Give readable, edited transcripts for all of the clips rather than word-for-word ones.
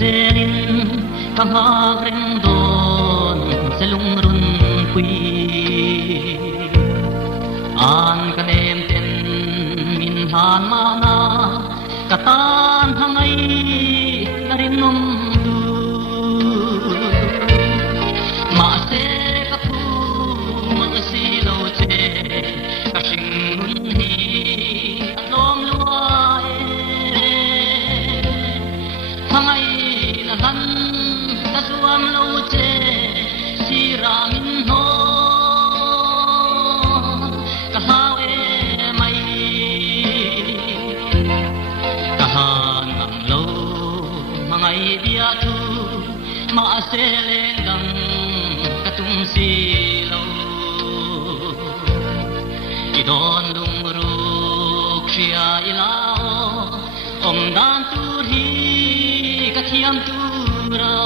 zerin kamagren don selung run pui an kanem ten min han mana katan hangai narim nom du ma se kapu ma si lo che ka sing hun hi atlom luai hangai na han ka suam lo che si ramin ho ka hawe mai ka han ang lo mangai dia tu ma se lengang katung si lo idon lung ruk sia ilao om dan tu hi ka thiam tu ra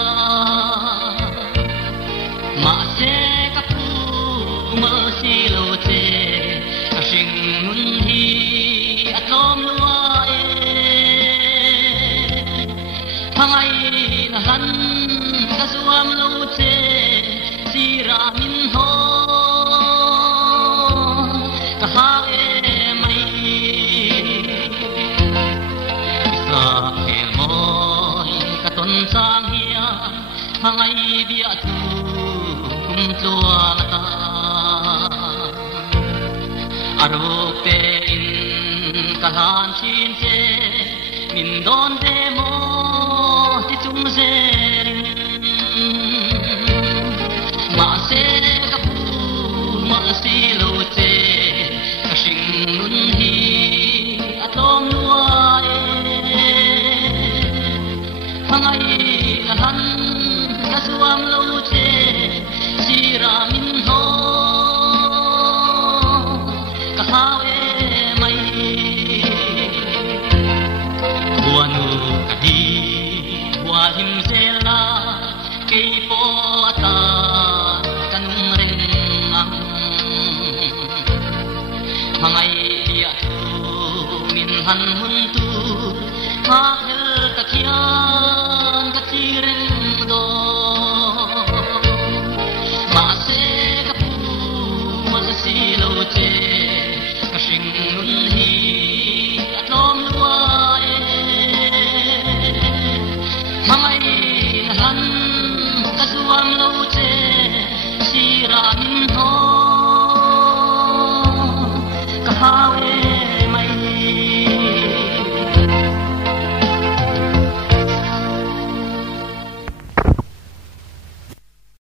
ma se ka pu ma si lo che ka sing nun hi atlom luai hangai na han ka suam lo che si ra min ho ka ha e mai sa e moi ka ton sang hia hangai bia tu kum tua ta arok te in kalan chin che min don te mo ti chung se ma se ka pu ma si lo che ka sing nun hi atom luai hangai na han ka suam lo che si ra min ho ka hawe mai buanu ka di bua him sela kei po ata kanung reng ang hangai dia tu min han hun tu ma hel ka kian ka tireng do ma se ka pu ma si lo che ka sing nun hi atlom luai hangai na han ka suam lo che si ra min ho ka ha